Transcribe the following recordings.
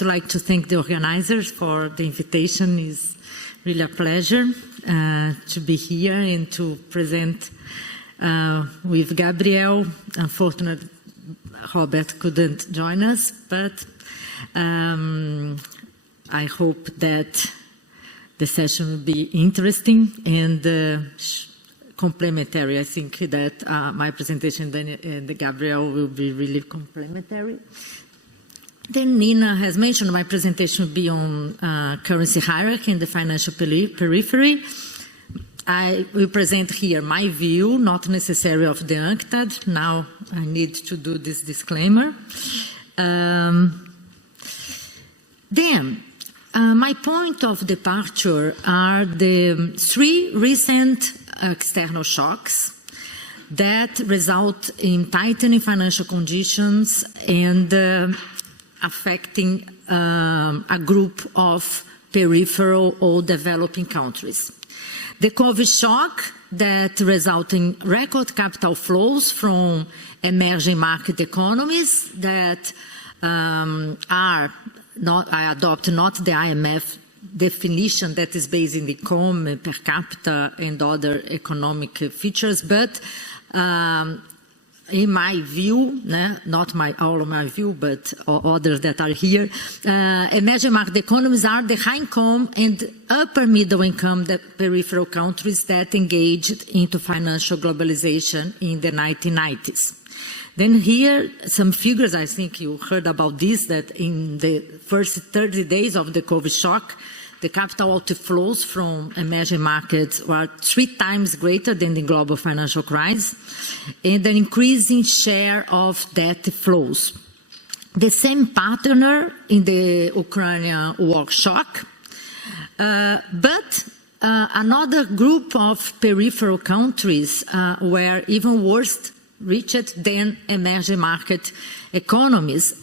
would like to thank the organizers for the invitation. It's really a pleasure to be here and to present with Gabriel. Unfortunately, Robert couldn't join us, but I hope that the session will be interesting and complementary. I think that my presentation and Gabriel will be really complementary. Then Nina has mentioned my presentation will be on currency hierarchy in the financial periphery. I will present here my view, not necessarily of the UNCTAD. Now I need to do this disclaimer. My point of departure are the three recent external shocks that result in tightening financial conditions and affecting a group of peripheral or developing countries. The COVID shock that result in record capital flows from emerging market economies that are not, I adopt not the IMF definition that is based in income per capita and other economic features, but in my view, not all of my view, but others that are here, emerging market economies are the high income and upper middle income peripheral countries that engaged into financial globalization in the 1990s. Then here, some figures, I think you heard about this, that in the first 30 days of the COVID shock, the capital outflows from emerging markets were 3 times greater than the global financial crisis, and an increasing share of debt flows. The same pattern in the Ukrainian war shock, but another group of peripheral countries were even worse reached than emerging market economies.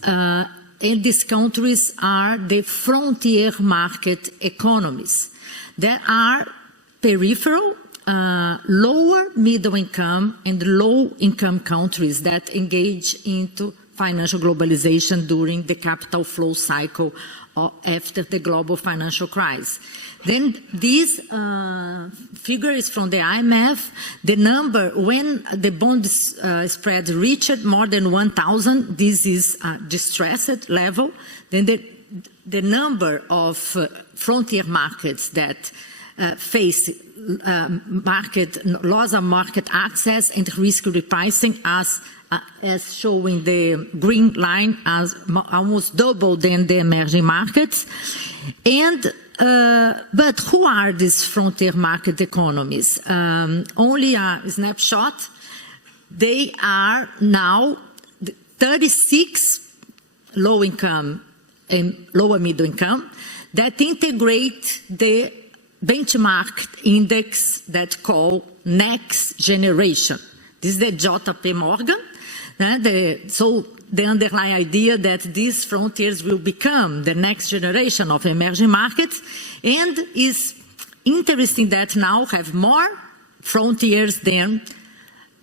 And these countries are the frontier market economies. There are peripheral, lower middle income and low income countries that engage into financial globalization during the capital flow cycle after the global financial crisis. Then this figure is from the IMF. The number, when the bond spread reached more than 1,000, this is a distressed level. Then the number of frontier markets that face loss of market access and risk repricing as showing the green line as almost double than the emerging markets. And but who are these frontier market economies? Only a snapshot. They are now 36 low income and lower middle income that integrate the benchmark index that call next generation. This is the JP Morgan. So the underlying idea that these frontiers will become the next generation of emerging markets, and is interesting that now have more frontiers than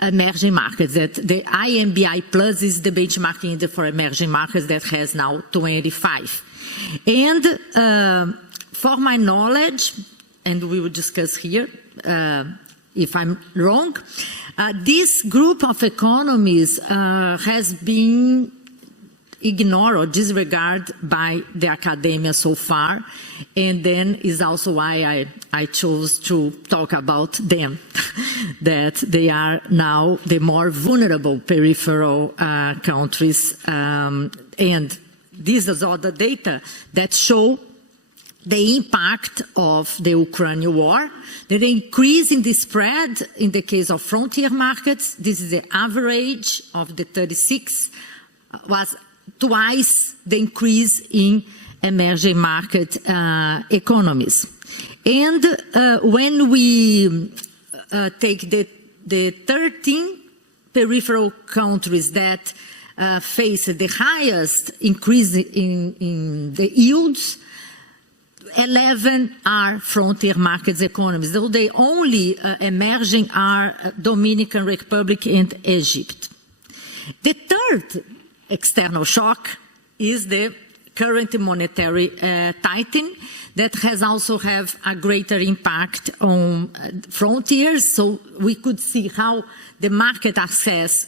emerging markets. That the IMBI Plus is the benchmarking index for emerging markets that has now 25. And for my knowledge, and we will discuss here if I'm wrong, this group of economies has been ignored or disregarded by the academia so far, and then is also why I chose to talk about them, that they are now the more vulnerable peripheral countries, and these are all the data that show the impact of the Ukrainian war, the increase in the spread in the case of frontier markets. This is the average of the 36, was twice the increase in emerging market economies. And when we take the 13 peripheral countries that face the highest increase in the yields, 11 are frontier markets economies, though the only emerging are Dominican Republic and Egypt. The third external shock is the current monetary tightening that has also have a greater impact on frontiers. So we could see how the market access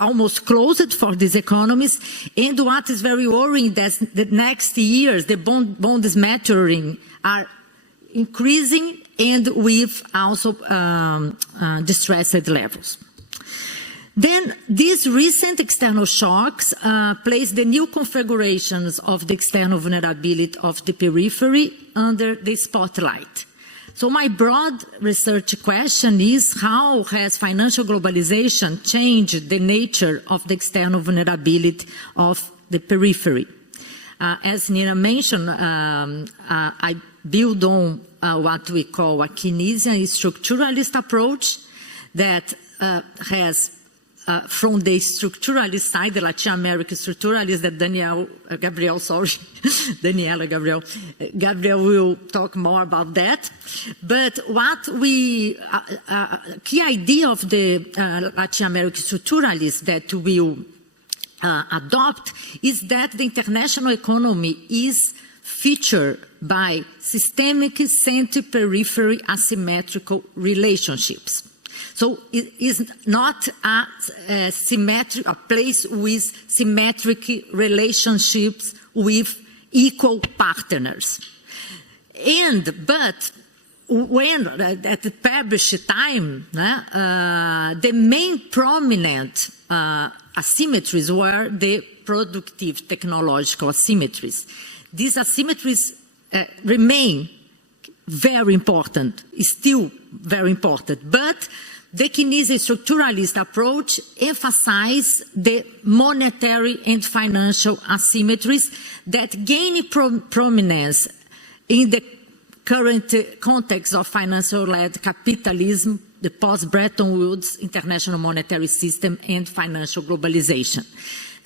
almost closed for these economies. And what is very worrying that the next years, the bonds maturing are increasing and with also distressed levels. Then these recent external shocks place the new configurations of the external vulnerability of the periphery under the spotlight. So my broad research question is, how has financial globalization changed the nature of the external vulnerability of the periphery? As Nina mentioned, I build on what we call a Keynesian structuralist approach that has from the structuralist side, the Latin American structuralist that Daniela Gabriel will talk more about that. But what we, key idea of the Latin American structuralists that will adopt is that the international economy is featured by systemic center-periphery asymmetrical relationships. So it is not a place with symmetric relationships with equal partners. But when at the published time, the main prominent asymmetries were the productive technological asymmetries. These asymmetries remain very important, still very important, but the Keynesian structuralist approach emphasizes the monetary and financial asymmetries that gain prominence in the current context of financial-led capitalism, the post-Bretton Woods international monetary system, and financial globalization.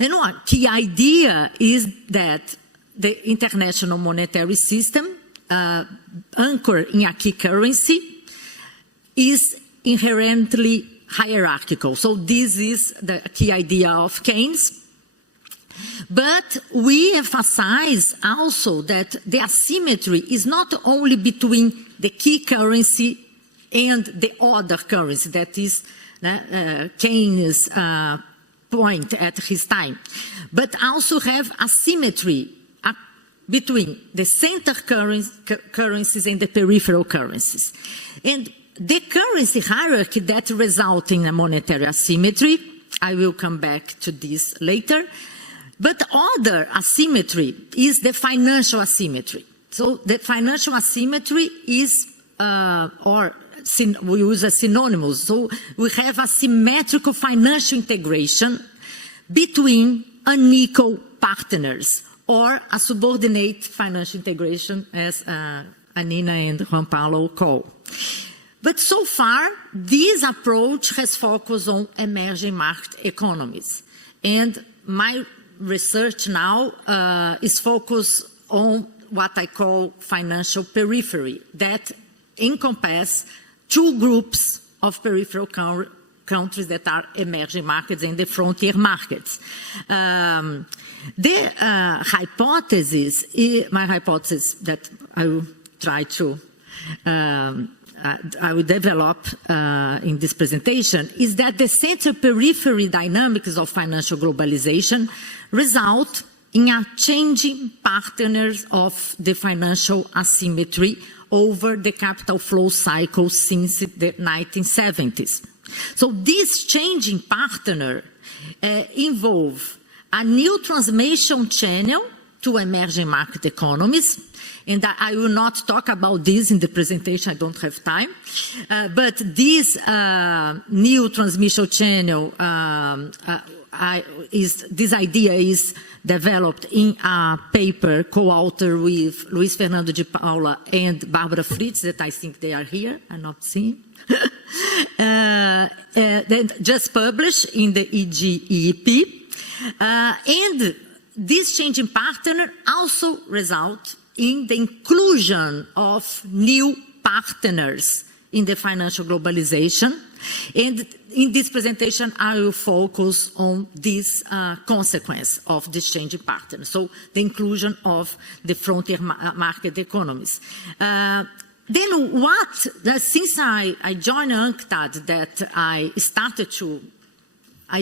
And one key idea is that the international monetary system, anchored in a key currency, is inherently hierarchical. So this is the key idea of Keynes. But we emphasize also that the asymmetry is not only between the key currency and the other currency, that is Keynes' point at his time, but also have asymmetry between the center currencies and the peripheral currencies. And the currency hierarchy that results in a monetary asymmetry, I will come back to this later, but other asymmetry is the financial asymmetry. So the financial asymmetry is, we use as synonymous, so we have a symmetrical financial integration between unequal partners, or a subordinate financial integration, as Anina and Juan Paulo call. But so far, this approach has focused on emerging market economies. And my research now is focused on what I call financial periphery, that encompass two groups of peripheral countries that are emerging markets and the frontier markets. The hypothesis, my hypothesis that I will try to I will develop in this presentation, is that the center-periphery dynamics of financial globalization result in a changing patterns of the financial asymmetry over the capital flow cycle since the 1970s. So this changing pattern involve a new transmission channel to emerging market economies. And I will not talk about this in the presentation, I don't have time. But this new transmission channel, this idea is developed in a paper co-authored with Luis Fernando de Paula and Barbara Fritz, that I think they are here, I'm not seeing. Then just published in the EGEP. And this changing pattern also results in the inclusion of new partners in the financial globalization. And in this presentation, I will focus on this consequence of this changing pattern, so the inclusion of the frontier market economies. Then what, since I joined UNCTAD, that I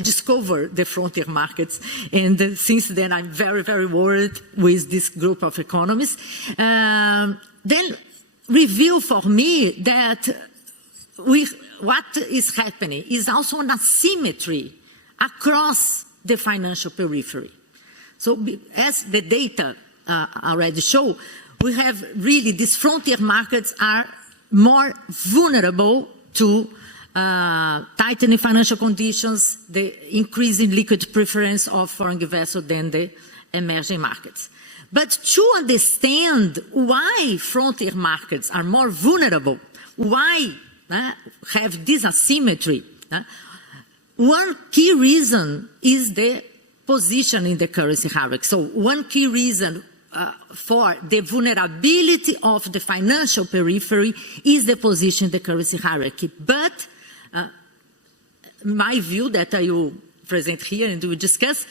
discovered the frontier markets, and since then I'm very, very worried with this group of economists. Then reveal for me that what is happening is also an asymmetry across the financial periphery. So as the data already show, we have really, these frontier markets are more vulnerable to tightening financial conditions, the increasing liquid preference of foreign investors than the emerging markets. But to understand why frontier markets are more vulnerable, why have this asymmetry, one key reason is the position in the currency hierarchy. So one key reason for the vulnerability of the financial periphery is the position in the currency hierarchy. But my view that I will present here and we discuss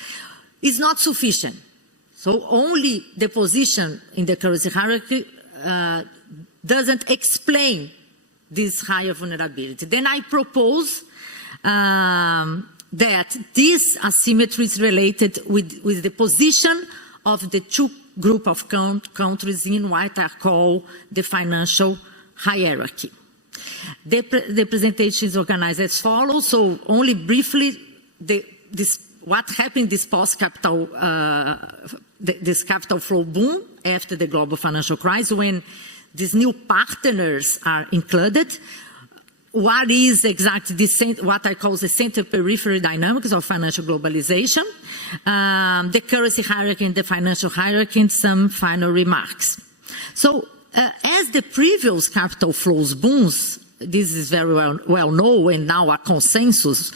is not sufficient. So only the position in the currency hierarchy doesn't explain this higher vulnerability. Then I propose that this asymmetry is related with the position of the two group of countries in what are called the financial hierarchy. The presentation is organized as follows. So only briefly, what happened in this post-capital, this capital flow boom after the global financial crisis, when these new partners are included. What is exactly this, what I call the center-periphery dynamics of financial globalization, the currency hierarchy and the financial hierarchy, and some final remarks. So, as the previous capital flows booms, this is very well known, and now a consensus.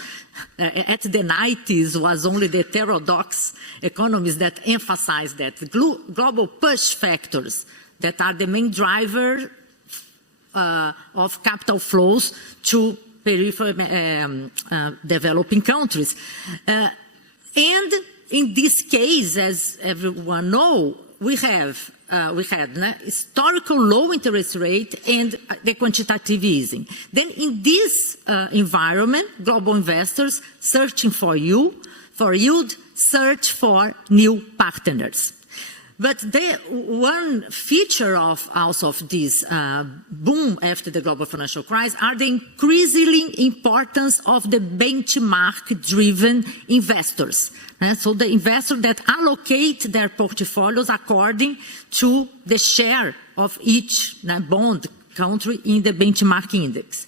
At the 90s was only the heterodox economists that emphasized that the global push factors that are the main driver of capital flows to periphery developing countries. And in this case, as everyone knows, we had historical low interest rate and the quantitative easing. Then in this environment, global investors searching for yield, search for new partners. But one feature of this boom after the global financial crisis are the increasing importance of the benchmark-driven investors. So the investors that allocate their portfolios according to the share of each bond country in the benchmark index.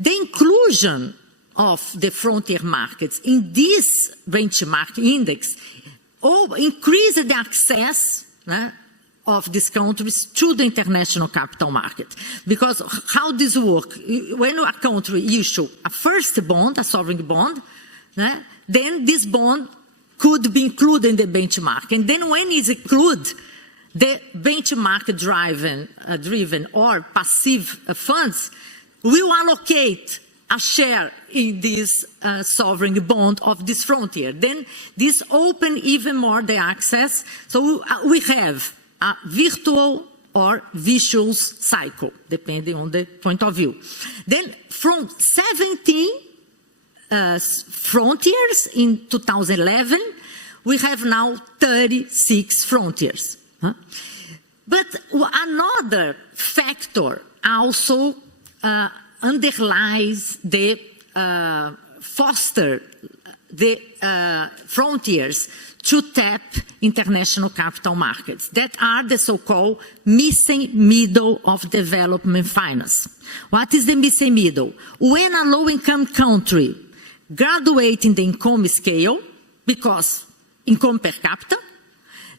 The inclusion of the frontier markets in this benchmark index increase the access of these countries to the international capital market. Because how this works, when a country issues a first bond, a sovereign bond, then this bond could be included in the benchmark. And then when it's included, the benchmark-driven or passive funds will allocate a share in this sovereign bond of this frontier. Then this opens even more the access. So we have a virtual or vicious cycle, depending on the point of view. Then from 17 frontiers in 2011, we have now 36 frontiers. But another factor also underlies the foster the frontiers to tap international capital markets that are the so-called missing middle of development finance. What is the missing middle? When a low-income country graduates in the income scale, because income per capita,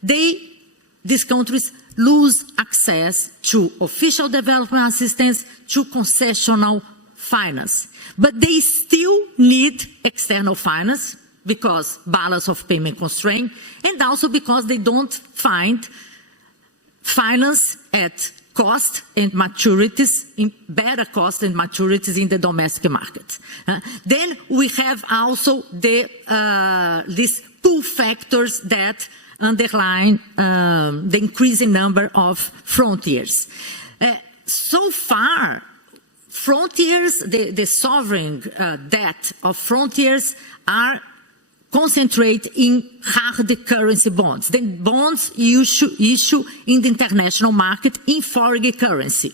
these countries lose access to official development assistance, to concessional finance. But they still need external finance because balance of payment constraint, and also because they don't find finance at cost and maturities, in better cost and maturities in the domestic market. Then we have also these pull factors that underline the increasing number of frontiers. So far, frontiers, the sovereign debt of frontiers are concentrate in hard currency bonds. Then bonds issue in the international market in foreign currency.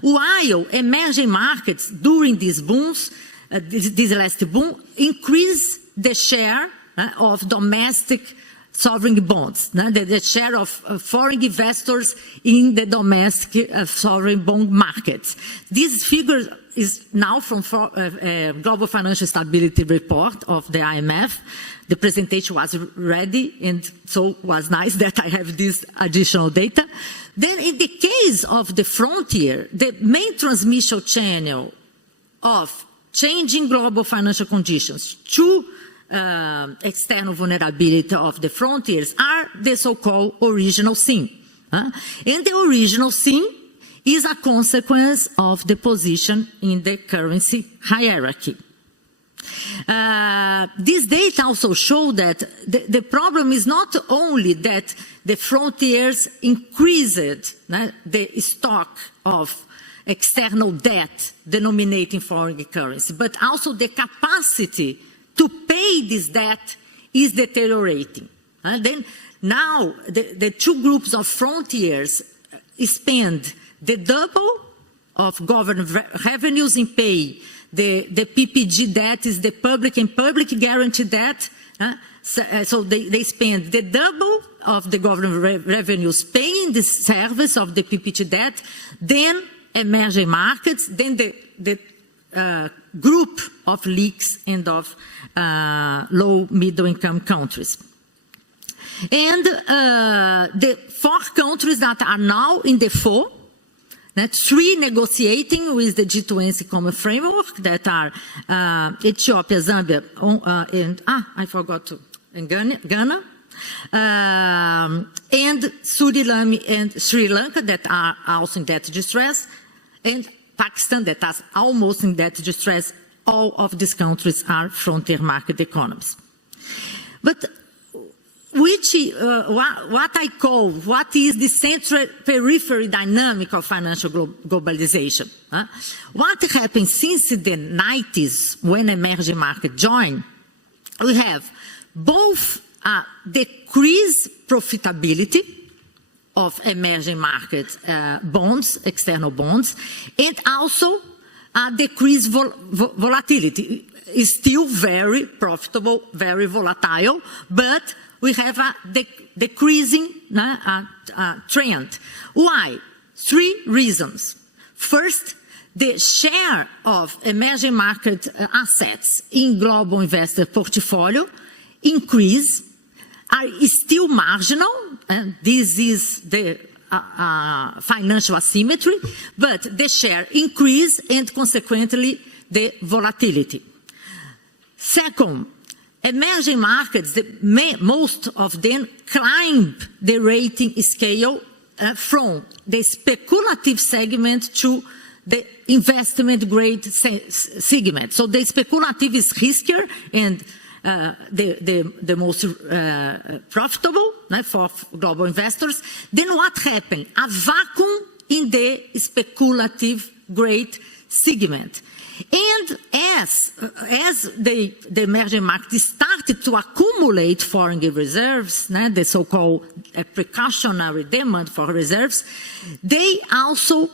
While emerging markets during these booms, this last boom, increase the share of domestic sovereign bonds, the share of foreign investors in the domestic sovereign bond markets. This figure is now from Global Financial Stability Report of the IMF. The presentation was ready, and so it was nice that I have this additional data. Then in the case of the frontier, the main transmission channel of changing global financial conditions to external vulnerability of the frontiers are the so-called original sin. And the original sin is a consequence of the position in the currency hierarchy. This data also show that the problem is not only that the frontiers increased the stock of external debt denominating foreign currency, but also the capacity to pay this debt is deteriorating. Then now the two groups of frontiers spend the double of government revenues in pay. The PPG debt is the public and public guarantee debt. So they spend the double of the government revenues paying the service of the PPG debt, then emerging markets, then the group of leaks and of low middle income countries. And the 4 countries that are now in the 4, that 3 negotiating with the G20 common framework, that are Ethiopia, Zambia, and I forgot to, and Ghana, and Suriname and Sri Lanka that are also in debt distress, and Pakistan that is almost in debt distress. All of these countries are frontier market economies. But what is the central periphery dynamic of financial globalization? What happened since the 90s when emerging markets joined? We have both a decreased profitability of emerging market bonds, external bonds, and also a decreased volatility. It's still very profitable, very volatile, but we have a decreasing trend. Why? 3 reasons. First, the share of emerging market assets in global investor portfolio increase, are still marginal, and this is the financial asymmetry, but the share increase and consequently the volatility. Second, emerging markets, most of them climb the rating scale from the speculative segment to the investment grade segment. So the speculative is riskier and the most profitable for global investors. Then what happened? A vacuum in the speculative grade segment. And as the emerging markets started to accumulate foreign reserves, the so-called precautionary demand for reserves, they also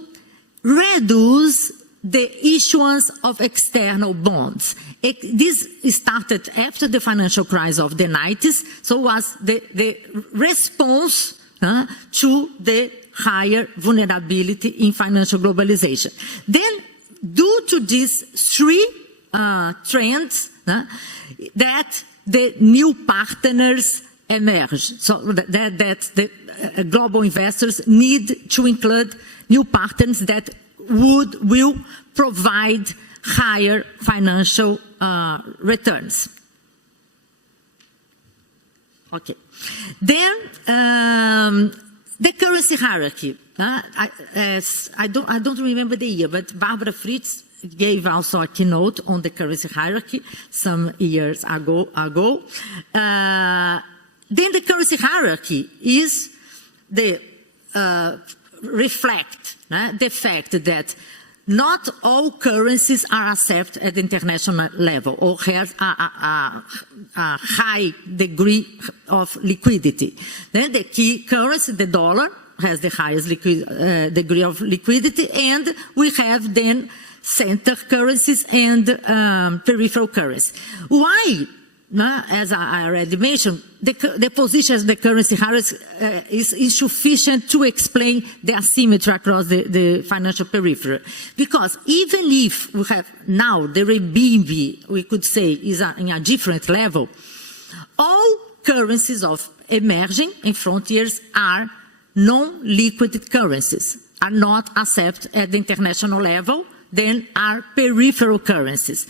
reduce the issuance of external bonds. This started after the financial crisis of the 90s, so was the response to the higher vulnerability in financial globalization. Then, due to these 3 trends, that the new partners emerge. So that the global investors need to include new partners that will provide higher financial returns. Okay. Then The currency hierarchy. I don't remember the year, but Barbara Fritz gave also a keynote on the currency hierarchy some years ago. Then the currency hierarchy is the reflect the fact that not all currencies are accepted at the international level or have a high degree of liquidity. Then the key currency, the dollar, has the highest degree of liquidity, and we have then center currencies and peripheral currencies. Why? As I already mentioned, the position of the currency hierarchy is insufficient to explain the asymmetry across the financial periphery. Because even if we have now the renminbi, we could say, is in a different level, all currencies of emerging and frontiers are non-liquid currencies, are not accepted at the international level, then are peripheral currencies.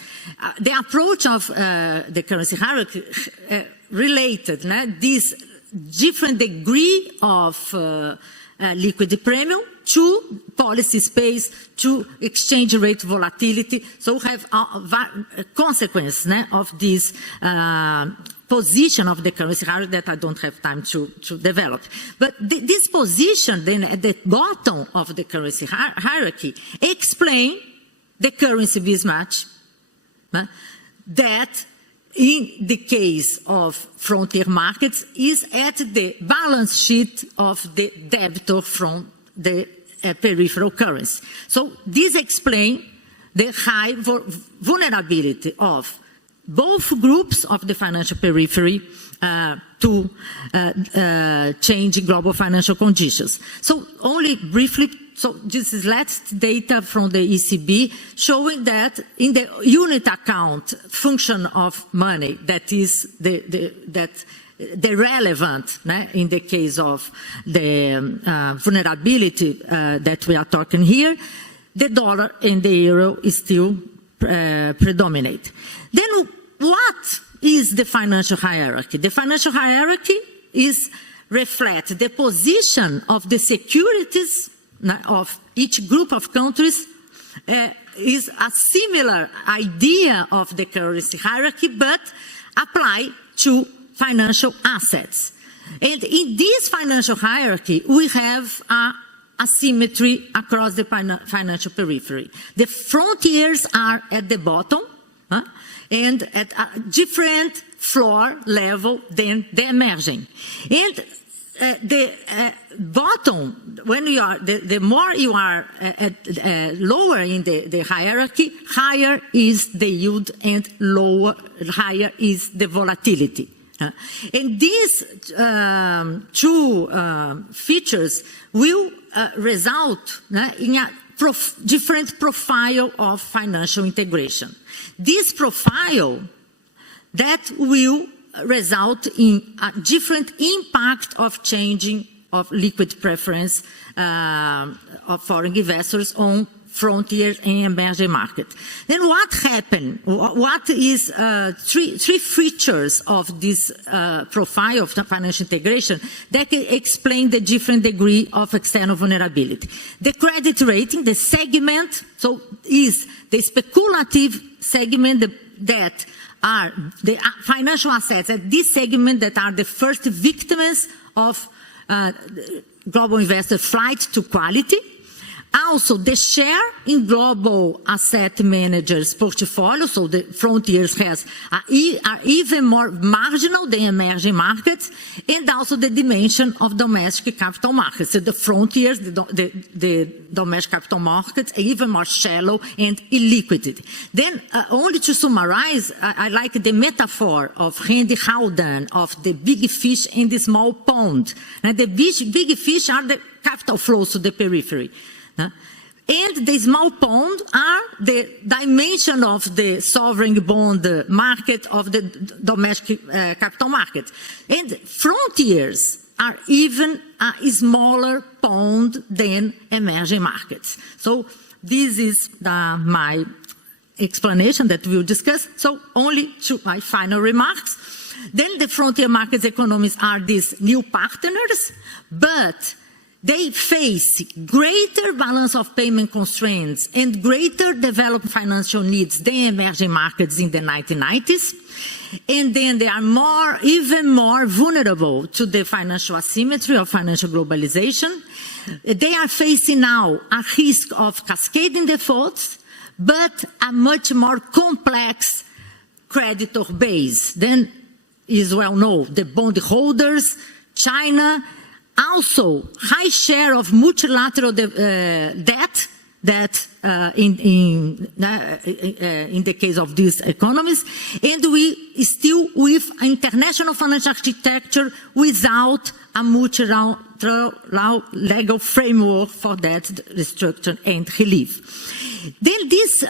The approach of the currency hierarchy related this different degree of liquidity premium to policy space, to exchange rate volatility. So we have a consequence of this position of the currency hierarchy that I don't have time to develop. But this position then at the bottom of the currency hierarchy explain the currency mismatch that in the case of frontier markets is at the balance sheet of the debtor from the peripheral currency. So this explains the high vulnerability of both groups of the financial periphery to changing global financial conditions. So only briefly, so this is last data from the ECB showing that in the unit account function of money, that is the relevant in the case of the vulnerability that we are talking here, the dollar and the euro is still predominate. Then what is the financial hierarchy? The financial hierarchy reflects the position of the securities of each group of countries is a similar idea of the currency hierarchy, but applied to financial assets. And in this financial hierarchy, we have asymmetry across the financial periphery. The frontiers are at the bottom and at a different floor level than the emerging. And the bottom, when you are, the more you are lower in the hierarchy, higher is the yield and higher is the volatility. And these two features will result in a different profile of financial integration. This profile that will result in a different impact of changing of liquid preference of foreign investors on frontier and emerging markets. Then what happened? What is three features of this profile of the financial integration that can explain the different degree of external vulnerability? The credit rating, the segment, so is the speculative segment that are the financial assets at this segment that are the first victims of global investor flight to quality. Also, the share in global asset managers' portfolio, so the frontiers are even more marginal than emerging markets, and also the dimension of domestic capital markets. So the frontiers, the domestic capital markets, are even more shallow and illiquid. Then, only to summarize, I like the metaphor of Randy Haldane of the big fish in the small pond. And the big fish are the capital flows to the periphery. And the small pond are the dimension of the sovereign bond market of the domestic capital market. And frontiers are even a smaller pond than emerging markets. So this is my explanation that we'll discuss. So only to my final remarks. Then the frontier markets economies are these new partners, but they face greater balance of payment constraints and greater developed financial needs than emerging markets in the 1990s. And then they are even more vulnerable to the financial asymmetry of financial globalization. They are facing now a risk of cascading defaults, but a much more complex creditor base than is well known. The bondholders, China, also high share of multilateral debt that in the case of these economies, and we still with international financial architecture without a multilateral legal framework for that restructuring and relief. Then this,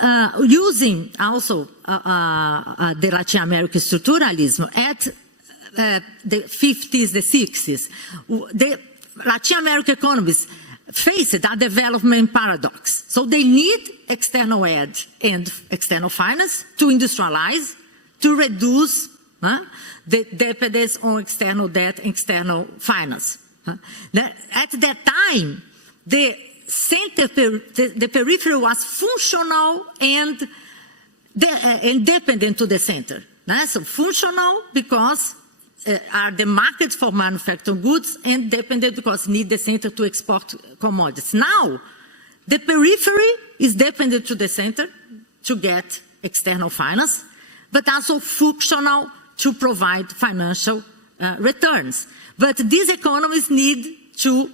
using also the Latin American structuralism at the 50s, the 60s, the Latin American economies faced a development paradox. So they need external aid and external finance to industrialize, to reduce the dependence on external debt and external finance. At that time, the periphery was functional and independent to the center. So functional because are the markets for manufactured goods, and dependent because need the center to export commodities. Now, the periphery is dependent to the center to get external finance, but also functional to provide financial returns. But these economies need to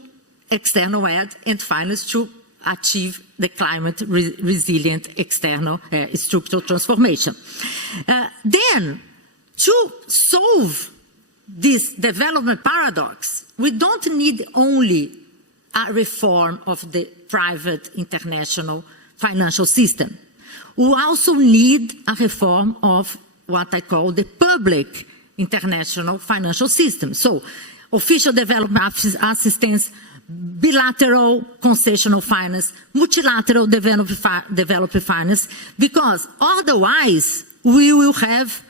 external aid and finance to achieve the climate resilient external structural transformation. Then, to solve this development paradox, we don't need only a reform of the private international financial system. We also need a reform of what I call the public international financial system. So, official development assistance, bilateral concessional finance, multilateral development finance, because otherwise we will have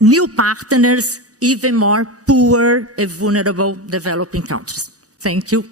new partners, even more poor and vulnerable developing countries. Thank you.